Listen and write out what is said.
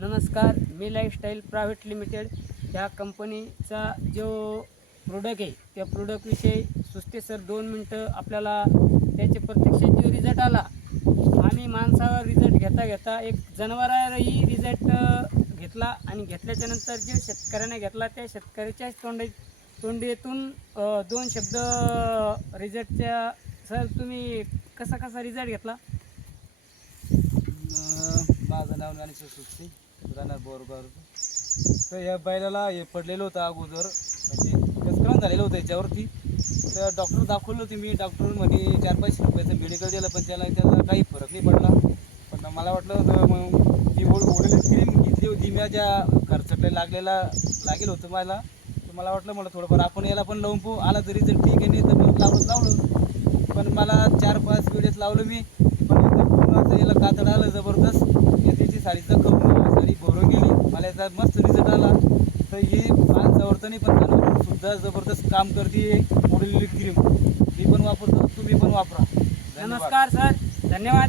नमस्कार, मी lifestyle private limited ह्या कंपनीचा जो प्रोडक्ट आहे त्या प्रोडक्टविषयी सुस्ते सर 2 मिनटं आपल्याला त्याचे प्रत्यक्षात जो रिझल्ट आला, आम्ही माणसावर रिझल्ट घेता एक जनावरावरही रिझल्ट घेतला आणि घेतल्याच्यानंतर जे शेतकऱ्याने घेतला त्या शेतकऱ्याच्याच तोंडीतून 2 शब्द रिझल्टच्या. सर तुम्ही कसा रिझल्ट घेतला? माझं नाव ज्ञानेश्वर सुस्ते, राहणार बोरगाव. तर या बैलाला हे पडलेलं होतं अगोदर, म्हणजे कसकरण झालेलं होतं याच्यावरती. तर डॉक्टर दाखवलं होतं मी. डॉक्टर म्हणे 400-500 रुपयाचं मेडिकल दिलं, पण त्याला काही फरक नाही पडला. पण मला वाटलं होतं मग ती ओढलेली क्रीम घेतली होती मी, ज्या खर्चटले लागेल होतं मला वाटलं थोडंफार आपण याला पण लावून पाहू, आला तरी जर ठीक आहे, नाही तर मग लावलं. पण मला 4-5 वेळेस लावलं मी, पण पूर्ण याला कातड आलं जबरदस्त. त्याची साडीचं करून साडी भरून गेली. मला याचा मस्त रिझल्ट आला. तर ही माणसावरतं नाही पण जनावरांवर सुद्धा जबरदस्त काम करते ओढलेली क्रीम. मी पण वापरतो, तुम्ही पण वापरा. नमस्कार सर, धन्यवाद.